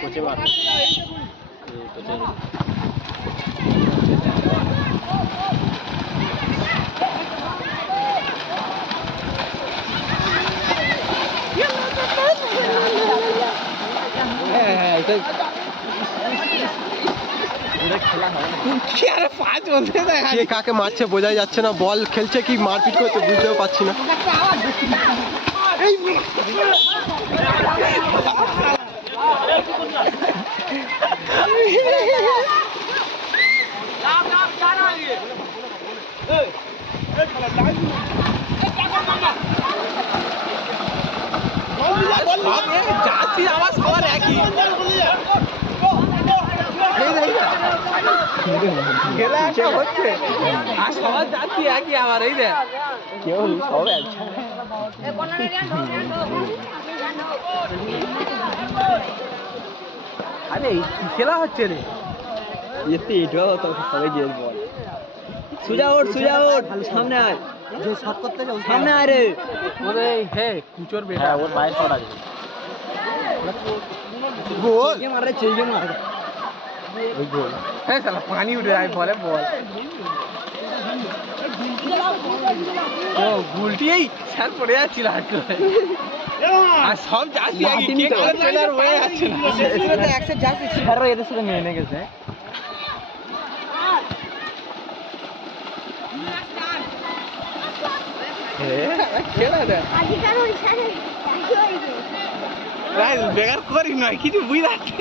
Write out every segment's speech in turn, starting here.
কোচে মার কাকে মারছে বোঝাই যাচ্ছে না, বল খেলছে কি মারপিট করছে বুঝতেও পারছি না। আমার সবার একই খেলা একটা হচ্ছে আর সবার যাচ্ছি একই আমার এই দেখ কেউ সব আরে কি খেলা হচ্ছে রে এতে এটাও তো সবাই গিয়ে বল সুজা ওঠ সামনে আয় যে সাত করতে যাও সামনে আয় রে ওরে হে কুচোর বেটা ওর বাইরে শট আছে গোল কে মারে চেয়ে মার ওই গোল হ্যাঁ শালা পানি উঠে যায় বলে বল ও গুলটি এই স্যার পড়ে যাচ্ছিল হাত করে আর সব যাচ্ছি আগে কে কার প্লেয়ার হয়ে যাচ্ছে না সেটা একসাথে যাচ্ছি স্যার এদের সাথে মেনে গেছে খেলা দেয় বেকার করি নয় কিছু বুঝতে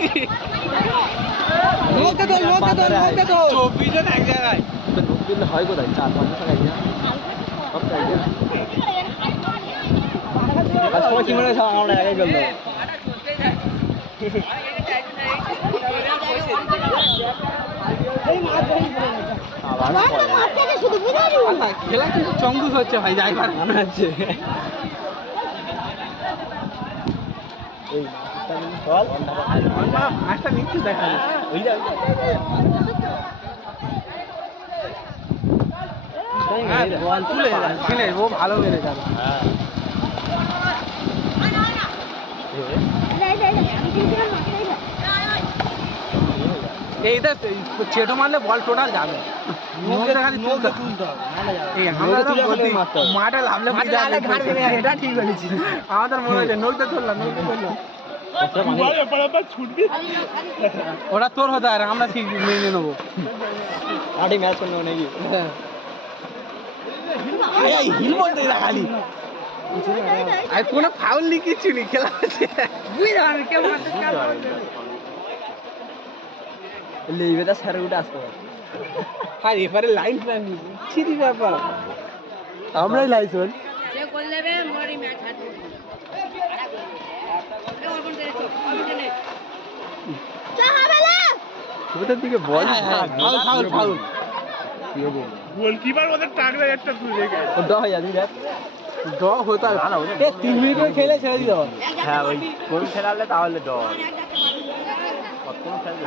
চব্বিশ জন এক জায়গায় হয় কোথায় 4-5 টাকা সবাই কি মনে হয় আমরা আগে গেল খেলা কিন্তু চঙ্গুস হচ্ছে ভাই যাইবার মনে হচ্ছে মাছটা নিচ্ছে দেখা বল তুলে ও ভালো মেরে যাবে এইটা চেটো মারলে বল টোটাল যাবে মাঠে এটা ঠিক বলেছি আমাদের মনে হয়েছে নৌকা ধরলাম ওটা তোর হতে আর আমরা ঠিক মেনে নেবো আড়ি ম্যাচ করবো নাকি হিল বলতে খালি আর কোনো ফাউল নি কিছু নি খেলা হচ্ছে লেবেটা স্যার উঠে আসতে পারে আর এবারে লাইন প্ল্যান ছিরি ব্যাপার আমরাই লাইসন কোথার দিকে বল ফাউল ফাউল গোলকিপার ওদের টাকলে একটা তুলে গেল ড হয়ে যাবে দেখ ড হতো না এ 3 মিনিট করে খেলে ছেড়ে দিও হ্যাঁ ওই কোন খেলালে তাহলে ড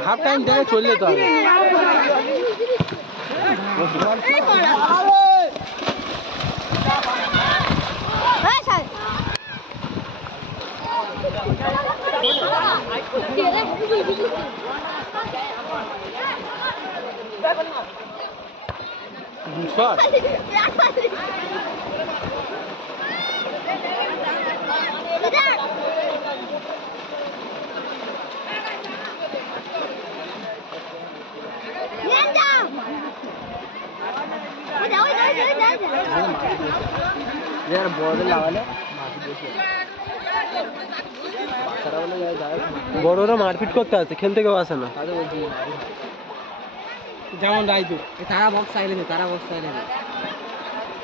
হাফ টাইম থেকে চললে তো হবে বড়রা মারপিট করতে আছে, খেলতে কেউ আসে না। যেমন রাইজু তারা বক্স সাইলেছে, তারা বক্স সাইলেছে,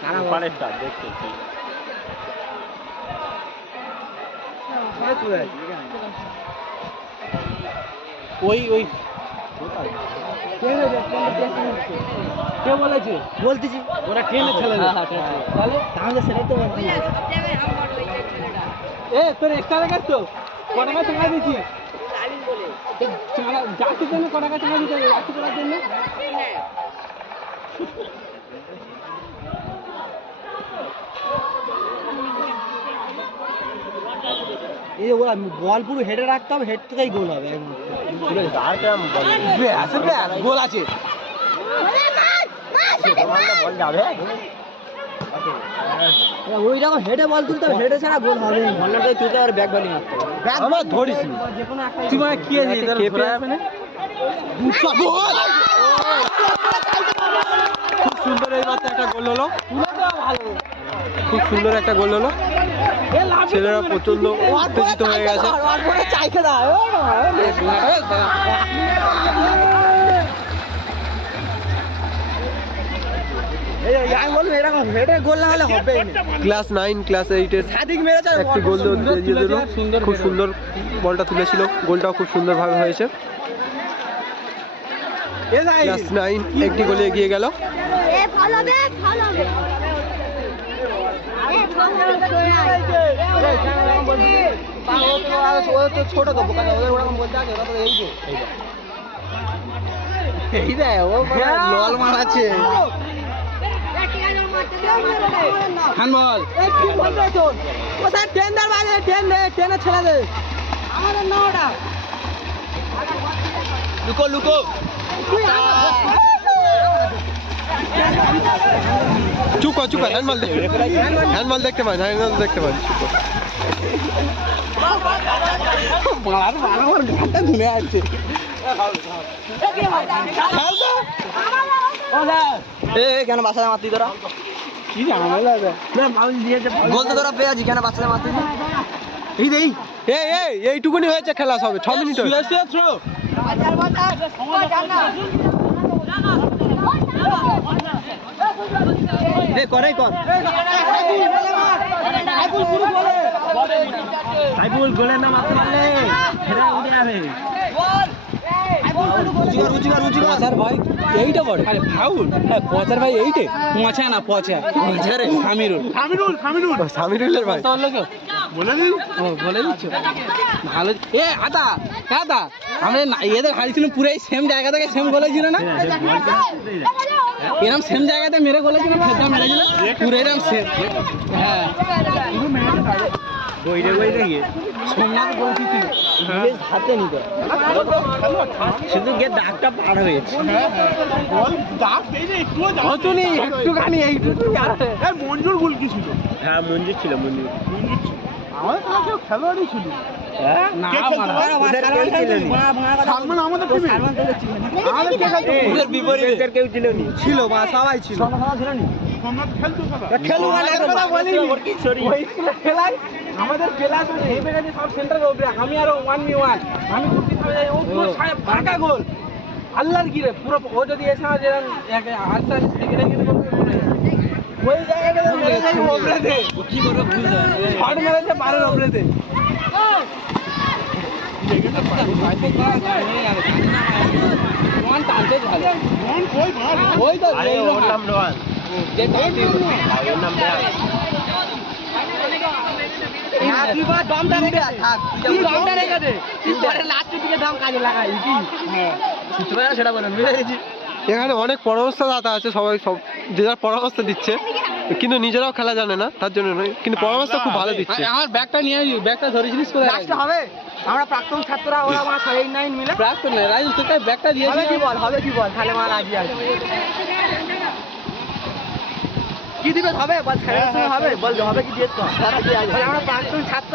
তারা পারেটা দেখতে ওই ওই কে বলেছে? বলতেছি ওরা ট্রেনে ছেলে তাহলে তাহলে সেটাই তো বলছি। এ তোর এক্সট্রা লাগাস তো কটাকা টাকা দিচ্ছি যাচ্ছির জন্য কটাকা টাকা দিতে হবে যাচ্ছি করার জন্য। এই যে ওরা বল পুরো হেডে রাখতে হবে, হেড থেকেই গোল হবে। গোল আছে, বল যাবে ওই রকম হেডে বল তুলতে হবে, হেডে ছাড়া গোল হবে না। বলটা তো তুলতে আর ব্যাক বলিং আসতে হবে। আমার ধরিস যে কোনো একটা তুই মানে কি আছে এটা খেপে যাবে না। গোল! খুব সুন্দর এই মাত্র একটা গোল হলো, খুব সুন্দর একটা গোল হলো। ছেলেরা প্রচন্ড উত্তেজিত হয়ে গেছে। ক্লাস 9 ক্লাস 8 এর একটি গোল দিয়ে দিল, খুব সুন্দর বলটা তুলেছিল, গোলটাও খুব সুন্দরভাবে হয়েছে। ক্লাস 9 একটি গোলে এগিয়ে গেল। ছোট তো ওদের ওরকম বলতে আছে, ওরা তো এই যে লল মারাচ্ছে। লুকো লুকো চুপ কর চুপ কর, হ্যান্ডবল দেখতে পাই, হ্যান্ডবল দেখতে পাই। ধুলে আছে কেন বাচ্চাদের মারতি তোরা? কি গোল তো তোরা পেয়ে আছি, কেন বাচ্চাদের মারতি? এইটুকুনি হয়েছে, খেলা হবে 6 মিনিট। করাই কর সাইফুল, গোলের নাম আসতে পারলে সেটা উঠে যাবে। ভাই এইটা বড় আরে ফাউল। হ্যাঁ পচার ভাই এইটে পচা না পচা রে সামিরুলের ভাই বলে দিন, বলে দিচ্ছ ভালো। আদা আমরা এদের হারিয়েছিলাম পুরো সেম জায়গা থেকে সেম গোলে ছিল না, এরকম সেম জায়গাতে মেরে গোলে ছিল, ফেরটা মেরেছিল পুরো এরকম সেম। হ্যাঁ সোমনাথ বলছি হাতে নিতে শুধু গিয়ে দাগটা পার হয়েছে। একটুখানি মঞ্জুর গোল কি ছিল? হ্যাঁ মঞ্জুর ছিল, মঞ্জুর আমাদের খেলোয়াড়ই ছিল। কেউ ছিল ছিল সবাই ছিল, আমাদের ক্লাস হেবে গেছে সব সেন্টারের উপরে, আমি আরো 1v1 আমি ফাঁকা গোল আল্লাহর কি রে পুরো। ও যদি এসে আমার আস্তে আস্তে ওই জায়গাটা মেরেছে ওপরেতে, কি করবে শট মেরেছে পারের ওপরেতে। ওই তো ওর নাম রোহান, যে নাম এখানে অনেক পরামর্শদাতা আছে, সবাই সব যে যার পরামর্শ দিচ্ছে, কিন্তু নিজেরাও খেলা জানে না, তার জন্য নয়, কিন্তু পরামর্শ খুব ভালো দিচ্ছে। আমার ব্যাগটা নিয়ে ব্যাগটা ধরেছিলিস হবে, আমরা প্রাক্তন ছাত্ররা ওরা আমার 9 মিলে প্রাক্তন নাই রাজু তোকে ব্যাগটা দিয়েছি। কি বল হবে, কি বল তাহলে মাল আজই আসবে কি দিবে হবে বল, খেলার সময় হবে বল হবে কি জিজ্ঞেস কর। আমরা প্রাক্তন ছাত্র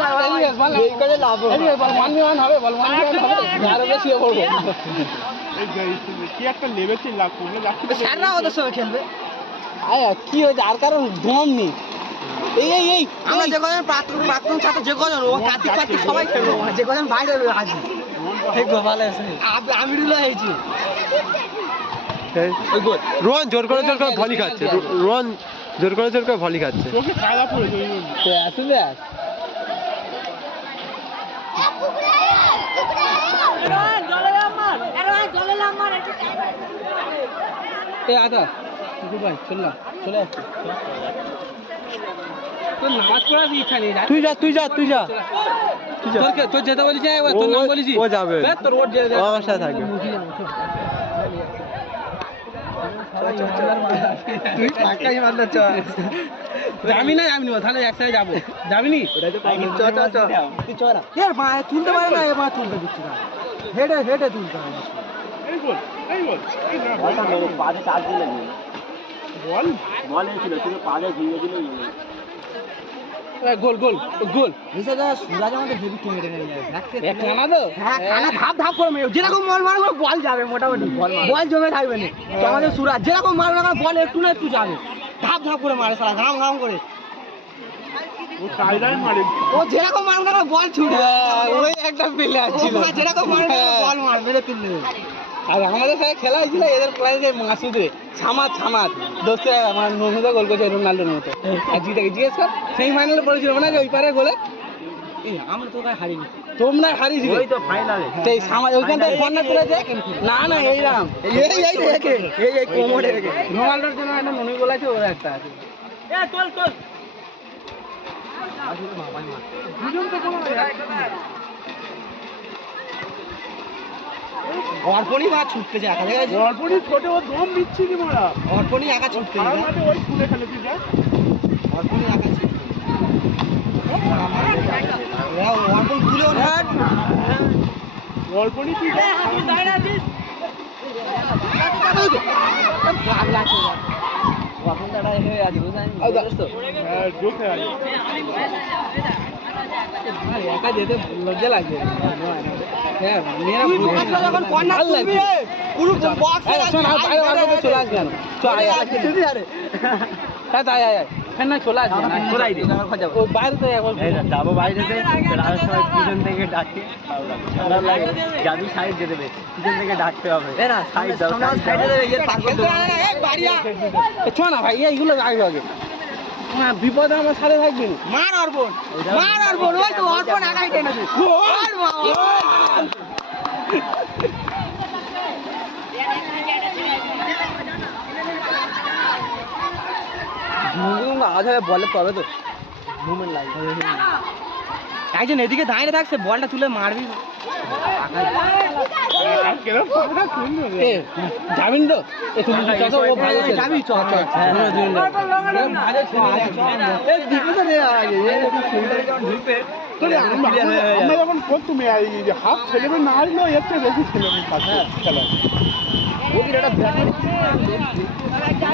এই করে লাভ হবে, বল 1v1 হবে, বল 1v1 হবে, আরো বেশি হবে। কি একটা লেভেল লাভ করবে, স্যাররা ওদের সঙ্গে খেলবে। আয়া কি হয়েছে আর কারণ দম নেই। এই আমরা যে কজন প্রাক্তন ছাত্র যে কজন ও কার্তিক সবাই খেলবো, যে কজন বাইরে আছি ভালো আছে। আমিরুল্লাহ হয়েছি রোহন জোর করে ভলি খাচ্ছে, রোহন জোর করে ভলি খাচ্ছে। আসলে আদা ভাই চললাম, চলে আসছি। তোর নামাজ পড়ার ইচ্ছা নেই, তুই যা তোর যেতে বলিস, তোর নাম বলিস, ও যাবে তোর ওর আমার সাথে থাকবে। তুই পাক্কাই মারনা চ যাবি না যাবি না তাহলে একসাথে যাবো যাবি নি চ চ চ তুই চ না এ মা তুলতে পারে না এ মা তুলতে দিচ্ছি না হেডে হেডে তুলতে হবে এই বল এই না বলটা মেরে পাদে চার দিলে বল বল ছিল তুমি পাদে ভিড়ে দিলে গোল গোল গোল বিশেষ সুরাজ আমাদের হেভি টিমে টেনে নিয়ে যাবে কানা তো হ্যাঁ কানা ধাপ ধাপ করে মেরে যেরকম বল মারবে বল যাবে মোটামুটি বল জমে থাকবে না তো আমাদের সুরাজ যেরকম মারবে না বল একটু না একটু যাবে ধাপ ধাপ করে মারে সারা ঘাম ঘাম করে ও কায়দায় মারে ও যেরকম মারবে না বল ছুটে ওই একটা প্লেয়ার ছিল যেরকম মারবে বল মার মেরে তুলবে আর আমাদের সাথে খেলা হয়েছিল এদের প্লেয়ার মাসুদে ছামাত দোস্ত আমার নন্দা গোল করেছে রোনাল্ডোর মতো আর জিজ্ঞেস কর সেই ফাইনালে পড়েছিল না যে ওই পারে গোলে আমরা তো তাই হারিনি তোমরা হারিয়েছিলে ওই তো ফাইনালে সেই ওইখান থেকে কর্নার তুলেছে না না এইরাম এই কোমরে রেখে রোনাল্ডোর জন্য একটা মনে গোল আছে ওরা একটা আছে চল অর্পণই মা ছুটতেছে একা দেখা যাচ্ছে অল্পনি ছোটে ও দম দিচ্ছি কি মারা অর্পণই একা ছুটতেছে আর মাঠে ওই ফুলে খেলেছি যা অর্পণই একা ছুটতেছে অর্পণ তুলেও না অল্পনি তুই অর্পণ দাঁড়া হয়ে আছে বুঝলেন তো হ্যাঁ জোকে আছে একা যেতে লজ্জা লাগছে হ্যাঁ মেয়েরা যখন কর্নার তুলবি পুরো বক্স চলে আসবে না হ্যাঁ তাই ফ্যান না চলে আসবে না চলাই দে ও বাইরে তো এখন যাবো বাইরেতে রাজার সময় পিছন থেকে ডাকে খারাপ লাগে যাবি সাইড দিয়ে দেবে পিছন থেকে ডাকতে হবে না সাইড দাও সাইডে দেবে ইয়ে পার করে দেবো চ না ভাই এইগুলো আসবে আগে বিপদে আমার সাথে থাকবি মার অর্পণ ওই তো অর্পণ আগাই টেনেছে আওয়াজ হবে বলে তবে তো মুভমেন্ট লাগবে একজন এদিকে দাঁড়িয়ে থাকছে বলটা তুলে মারবি যাবেন তো ও ভালো যাবি চ আমরা যখন করতুম হাফ ছেলেমেয়ে না আসলেও এর চেয়ে বেশি ছেলেমেয়ে কাছে খেলা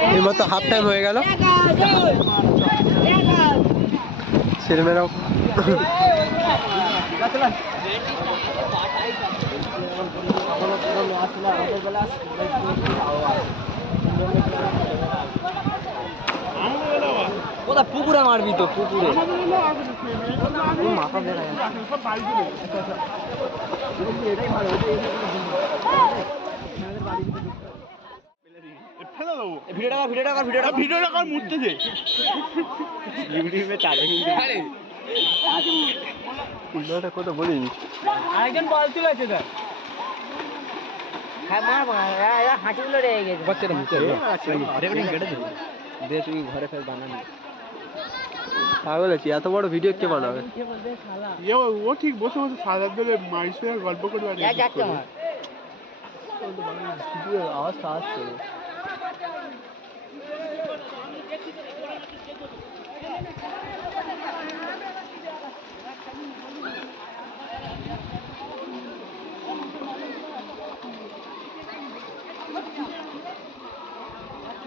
এই মতো হাফ টাইম হয়ে গেল ছেলেমেয়েরাও কোথা পুকুরে মারবি তো পুকুরে মাথা দেখা ভিডিওটা কর মুড়তেছে কত বলিনি আরেকজন বল তুলেছে তো হ্যাঁ মার হাঁটিগুলো রেগে গেছে বাচ্চারা রেকর্ডিং কেটে দিবি দে তুই ঘরে ফের বানাবি পাগল আছি এত বড় ভিডিও কে বানাবে ও ঠিক বসে বসে সাদা দলে মাইস গল্প করবে আর আওয়াজ খাওয়াজ করে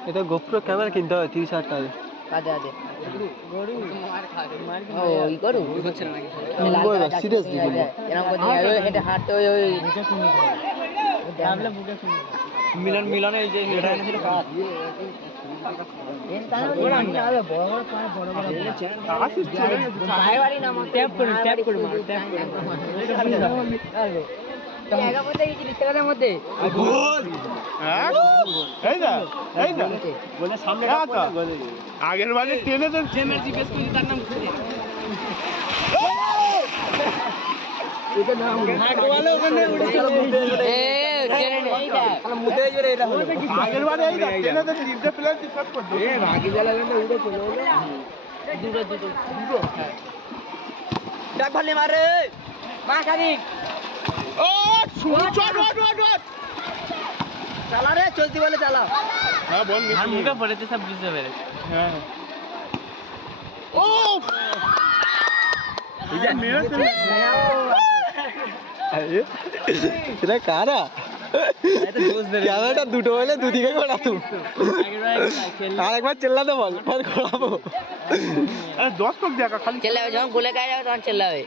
এটা গোপ্রো ক্যামেরা কিনতে হবে 30,000 টাকা সিরিয়াসলি মিলনে এই যে এটা এনেছিল কাজ আগের বারে ট্রেনে তো আগের বারে ট্রেনে তো তিনটে প্লেয়ার ডিস্টার্ব করতো ডাক ভালে মারে মা খালি ও চট চালা রে, চলতি বলে চালা। হ্যাঁ বল আর মুখে পড়েছে সব বুঝতে পেরেছে। হ্যাঁ ও সেটা কারা ক্যামেরাটা দুটো হলে দুদিকে ঘোরাতো আর একবার চেল্লাতে বল আর ঘোরাবো দর্শক দেখা খালি চেল্লাবে, যখন গোলে গায়ে যাবে তখন চেল্লাবে।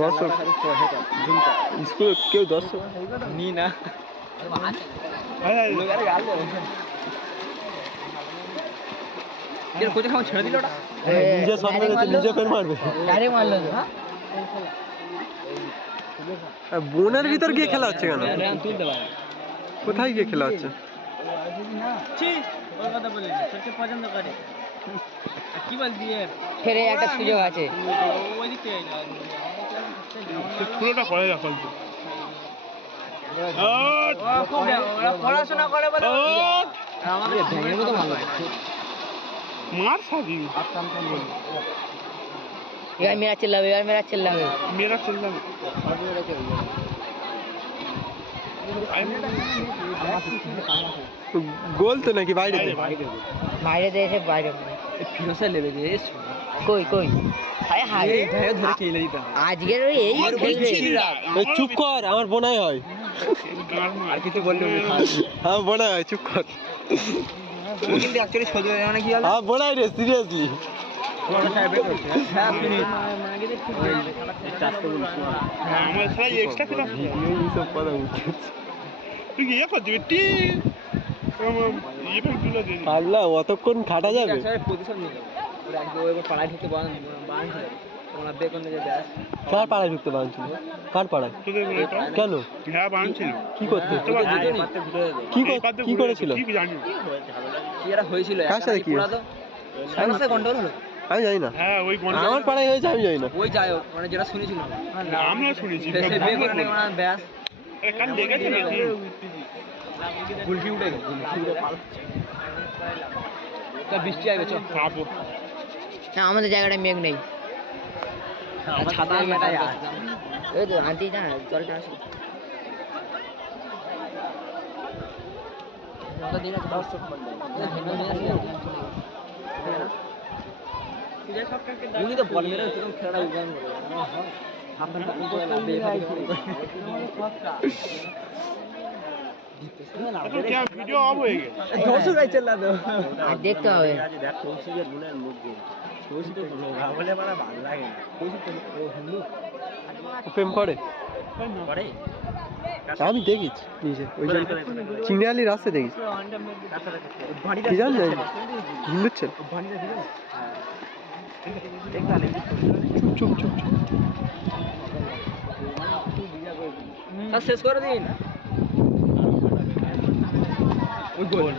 দর্শক স্কুল কেউ দর্শক নি না কোথায় খাও ছেড়ে দিল ওটা, নিজে শট মেরেছে, নিজে ফের মারবে। ডাইরেক্ট মারলো তো। বনের ভিতর গিয়ে খেলা হচ্ছে কেন? রান তুলতে পারে। কোথায় গিয়ে খেলা হচ্ছে? ওর কথা বলিনি, তোকে পছন্দ করে। আর কি বল দিয়ে ফেরে একটা সুযোগ আছে। ওই দিক থেকে পুরোটা করে রাখো ওরা পড়াশোনা করে বলে আমাদের ভেঙে মতো ভালো মার সাজি এবার মেরা চেল্লাবে, এবার মেরা চেল্লাবে। মেরা চললাম গোল তো নাকি বাইরে? বাইরে দিয়ে এসে বাইরে ফিরোসে লেবে দিয়ে কই কই আরে হাই ধরে খেলে দিতে হবে আজকের ওই এই খেলবে। চুপ কর, আমার বোনাই হয়। আর কিছু বললো আমার বোনাই হয়, চুপ কর। ও কিন্তু অ্যাকচুয়ালি সত্যি মানে কি হলো, আমার বোনাই রে, সিরিয়াসলি। হ্যাঁ ফিনিশ পারলাম অতক্ষণ খাটা যাবে? পজিশন নিল ওরা একদম ওই পাড়ায় ঢুকতে বাঁধছিল তোমরা বেকন যে ব্যাস কার পাড়ায় ঢুকতে বাঁধছিল? কার পাড়ায়? কেন? কি করতে? কি করেছিল? কি এরা হয়েছিল কার সাথে কি? কন্ট্রোল হলো আমি জানি না, আমার পাড়ায় হয়েছে আমি জানি না। ওই যাই হোক মানে যেটা শুনেছিল আমরা শুনেছি সে বেকন ব্যাস গুলকি উঠে গেল, বৃষ্টি আসবে চল খাবো। আমাদের জায়গাটা মেঘ নেই, ছাতা মেটাই ওই তো আনতে যা জলটা আসে উনি তো বল মেরে খেলাটা উদ্বোধন করে ভিডিও অফ হয়ে গেছে। দেখতে হবে প্রেম করে আমি দেখিছি নিজে, ওই জন্য চিংড়িয়ালি রাস্তা দেখিছি। কি জানো হিন্দুর ছেলে। চুপ চুপ চুপ শেষ করে দিন ওই গোল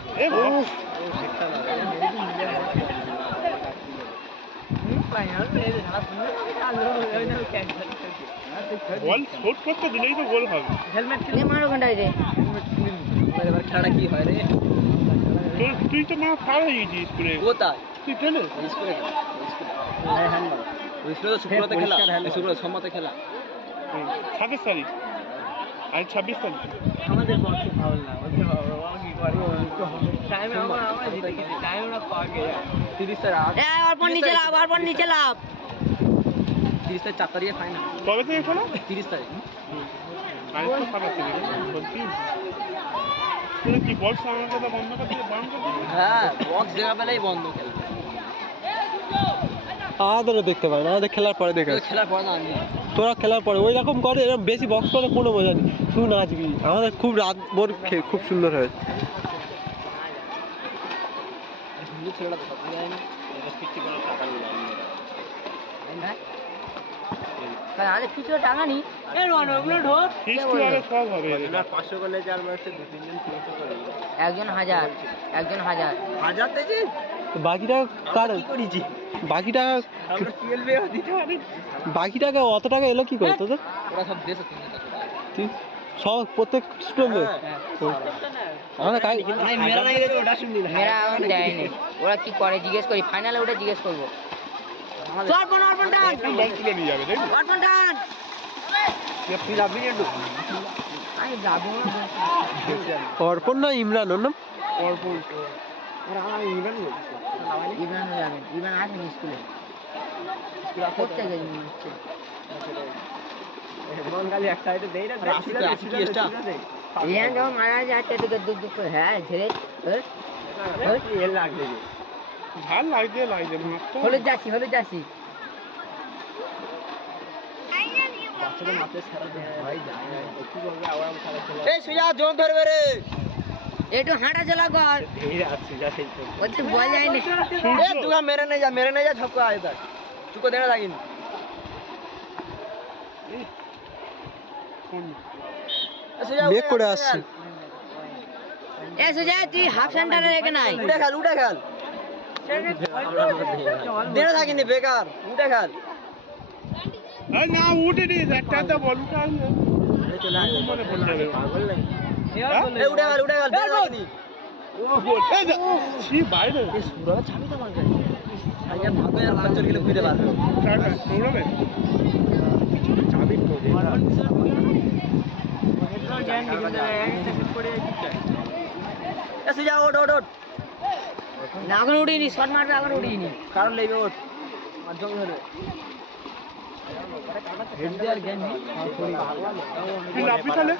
বল শট করতে দিলেই তো গোল হবে। হেলমেট কিনে মারো ঘন্টায় রে এবার খেলাটা কি হয় রে? তুই তো মা ফাল হয়ে গেছিস স্কুলে। কোথায় তুই ট্রেনে স্কুলে তো শুক্রবারে খেলা, শুক্রবার সোমবারে খেলা 27 তারিখ আর 26 তারিখ। আমাদের পক্ষে ভালো না, ওদের বাবা কি করে টাইমে আমরা জিতে গেছি, টাইম ওরা পাকে 30 তারিখ অর্পণ নিচে লাভ, অর্পণ নিচে লাভ 30 তারিখ 4 তারিখে ফাইনাল। কবে থেকে খেলা? 30 তারিখ। আজ তো 27 তারিখ বলছি। তুই কি বল সামনে কথা বন্ধ করে দিয়ে বন্ধ করে দিবি? হ্যাঁ বক্স দেখা পেলেই বন্ধ খেলা। আমাদেরও দেখতে পাই না, আমাদের খেলার পরে দেখে খেলার পর না আমি তোরা খেলার পরে ওই রকম করে, এরকম বেশি বক্স করে কোনো মজা নেই। তুই নাচবি, আমাদের খুব রাত ভোর খুব সুন্দর হয়েছে। হিন্দু ছেলেটা তো সব জানি না এটা ফিরতে কোনো টাকা নেই হ্যাঁ আরে কিছু টাকা নেই এ রনগুলো ঢোক ফিস্ট হবে সব হবে না 500 করলে যার মাসে 2-3 জন 300 করে একজন 1000 হাজার থেকে বাকিটা কার? কি করেছি বাকিটা আমরা 12 এ দিতে পারি। বাকি টাকা অত টাকা এলো কি করে তোদের? ওরা সব দেশে তুই সব প্রত্যেক স্টুডেন্টের আমরা কাই ভাই মেরা নাই রে ওটা শুনলি না মেরা এখন দেয়নি, ওরা কি করে জিজ্ঞেস করি, ফাইনালে ওটা জিজ্ঞেস করবো। অর্পণ টান তুলে নিয়ে যাবে দেখবি। অর্পণ টান তুই যাবি একটু আমি অর্পণ না ইমরান ওর নাম? ভাল লাগছে হলুদ যাচ্ছি একটু হাঁটা চলা কর ওতে বল যায়নি मेरे नहीं जा छक्का आए तक चुको देना লাগিনি বেক করে আসছে এ সুজয় তুই হাফ সেন্টারে রেখে নাই উঠে খেল দেনা লাগিনি বেকার উঠে খেল না উঠে নি একটা তো বল উঠা এ উঠে খেল দেনা লাগিনি বাইরে সুরা ছাবি তো মার গেল আইয়া ভাবে আর পাঁচ কিলো ফিরে পারবে দৌড়াবে চাবি তো দে এসে যা ওঠ না এখন উড়িনি শট মারবে এখন উড়িনি কারণ লেবে ওঠ মাধ্যম ধরে হেড দিয়ে আর জ্ঞান নেই তুই লাফি চলে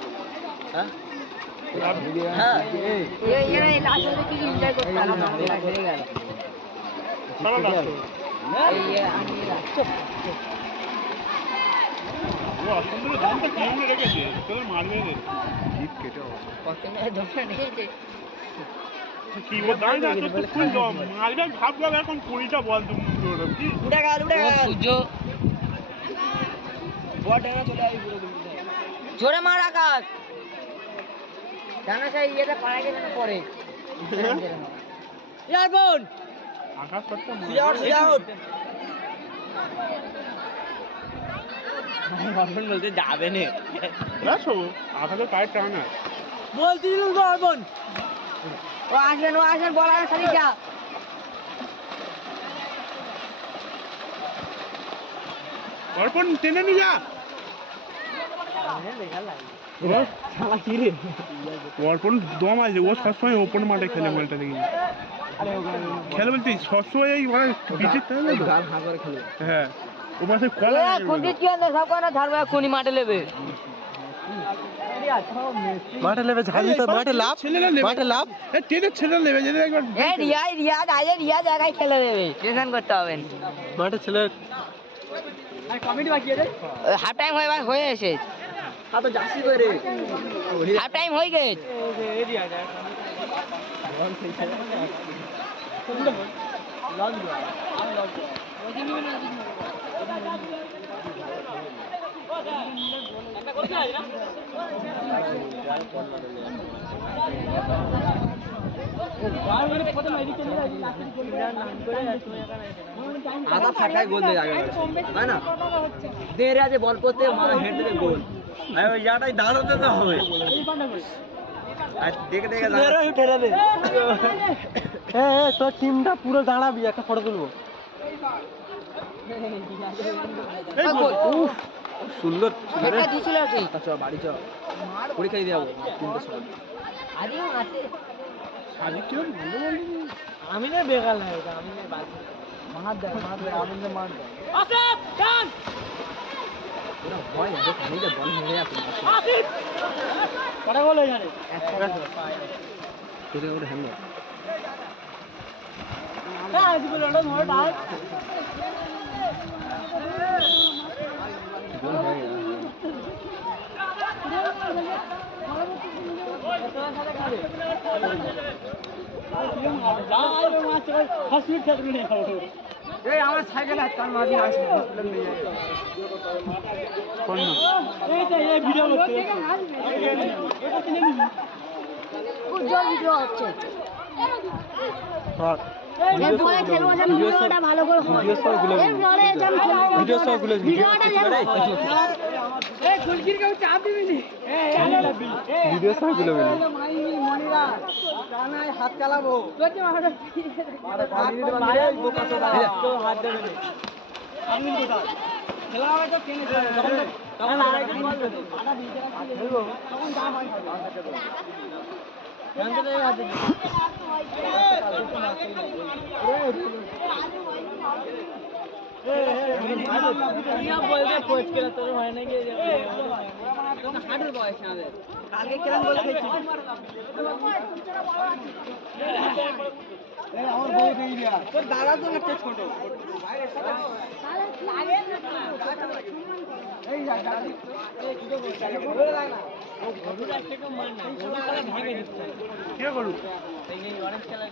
হ্যাঁ হ্যাঁ এই লাস্ট কি এনজয় করতে পারলাম না হেরে গেল চলো লাফি এই আমি ও সুন্দর দামটা কিনে রেখেছে তোর মারবে রে জিপ কেটে কত মেরে ধরে নিয়েছে কি ও দাঁড়িয়ে দাঁড়িয়ে তো ফুল দম মারবে ভাবলো এখন 20টা বল তুমি দৌড়ো কি উঠে গেল সূর্য বট এরা চলে আই পুরো জোরে মার আকাশ জানা চাই এটা পাড়া গেছে না পরে ইয়ার বোন আকাশ করতে সুজা আউট অর্পণ বলতে যাবে না রাসো আকাশে টাইট টান না বলছিল তো অর্পণ ও আসেন বল আর খালি যা অর্পণ টেনে নি যা শালা কি রে অর্পণ দম আছে ও সবসময় ওপেন মাঠে খেলে বলটা দেখি খেলে বলছি সবসময় এই মানে পিচের টাইমে তো গাল হাঁ করে খেলে হ্যাঁ ও পাশে কলা কুন্দিত কি আনে সব কোনা ধারবে কোনি মাঠে লেবে মাঠে লেবে ঝালি তো মাঠে লাভ মাঠে লাভ এ টেনে ছেলে নেবে যদি একবার এ রিয়াজ আইলে রিয়াজ একাই খেলে দেবে টেনশন করতে হবে না মাঠে ছেলে কমিটি বাকি আছে হাফ টাইম হয়ে এসে হ্যাঁ তো যাচ্ছি করে হাফ টাইম হয়ে গেছে আধা ফাটায় গোল দিয়ে যাবে তাই না দেড়ে আছে বল করতে মারা হেড দিয়ে গোল আর ওই জায়গাটাই দাঁড়াতে তো হবে আর দেখে ঠেলে দে তোর টিমটা পুরো দাঁড়াবি একটা ফটো তুলবো সুন্দর দিছিল ঠিক আচ্ছা বাড়ি চ পরীক্ষা দিয়ে যাবো 3টের সময় আদিও আছে আমি না বেকার লাগে আমি না বাদ মার দেখ আমি না মার দেখ আসিফ টান ওরা ভয় না দেখ আমি যে বল মেরে আসি আসিফ কটা গোল হয়ে যাবে একটা তোরে ওরে হ্যান্ড না আজকে লড়ন হয় ডাল গোল হয়ে গেল আমার সাইকেল আছে কাল মাঝে আসে হসপিটাল নিয়ে যাবে কোন না এইটা এই ভিডিও করতে এটা কিনে নিবি খুব জোর ভিডিও হচ্ছে হ্যাঁ এরপরে খেলবো যে ভিডিওটা ভালো করে হয় এরপরে যেন ভিডিওটা যেন এই ফুলকির কেউ চাপ দিবি নি ভিডিও সব গুলো বলি মনিরা কানায় হাত চালাবো তোর যে মাথা হাত দেবে আমি খেলা হবে তো কেন তখন আরেকজন বলবে আটা ভিজে রাখতে বলবো তখন যা হয় জানতে দেবে হাতে বলতে কোচ কেলা তোর হয় নাকি হাঁটুর বয়স আমাদের কালকে কেরাম বলে খেয়েছি আমার বউ দিয়ে দিয়া তোর দাদা তো একটা ছোট এই যা যা এই দুটো বলছে না গরুর একটা কম মান না গরু কালা ভেঙে দিচ্ছে কি করু এই অরেঞ্জ কালার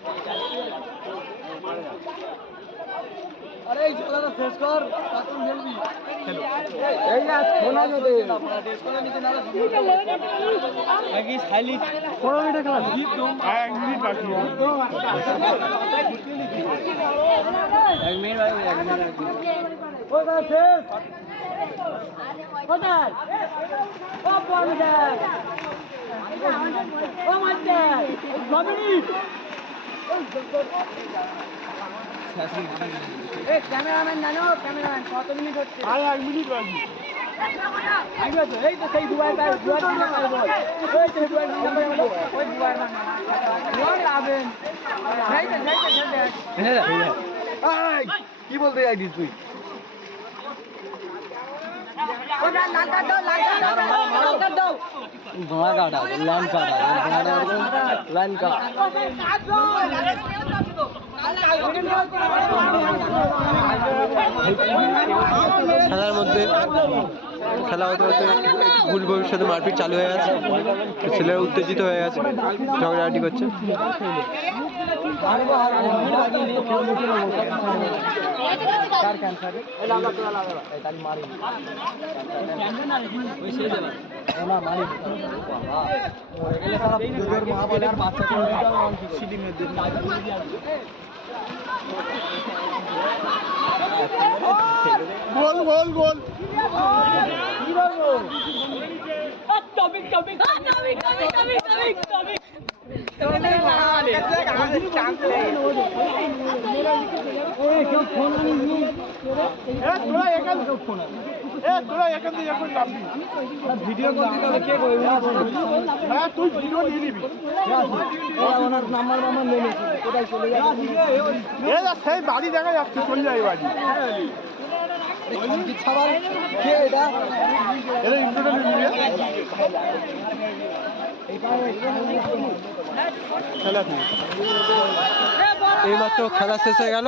আরে এই খেলাটা শেষ কর তারপর খেলবি এই না শোনা যদি নাকি খালি 15 মিনিট খেলা 1 মিনিট বাকি 1 মিনিট বাকি 1 মিনিট বাকি ওটা শেষ কোথায় ও পড়ে ও মারতে জমিনি এই ক্যামেরাম্যান জানো ক্যামেরাম্যান কত মিনিট হচ্ছে আর 1 মিনিট বাকি আগে তো এই তো সেই দুবার বল ওই তো দুবার ওই দুবার ওই আবেন যাইতে কি বলতে যাইছিস তুই ওটা লালটা দাও লালটা দাও ভাড়া কাটা লাইন কাটা লাইন কাটা খেলার মধ্যে খেলা হতে হতে ভুল ভবিষ্যতে মারপিট চালু হয়ে গেছে ছেলেরা উত্তেজিত হয়ে গেছে ঝগড়াঝাটি করছে গোল গোল গোল তোরা এখান থেকে এখন যাবি ভিডিও করতে তবে কে করবে হ্যাঁ তুই ভিডিও নিয়ে নিবি ওনার নাম্বার মাম্বার নেই কোথায় চলে যাবে সেই বাড়ি দেখা যাচ্ছে চলে যাই বাড়ি খাবার কে এটা এটা ইন্টারনেট নিয়ে এইমাত্র খেলা শেষ হয়ে গেল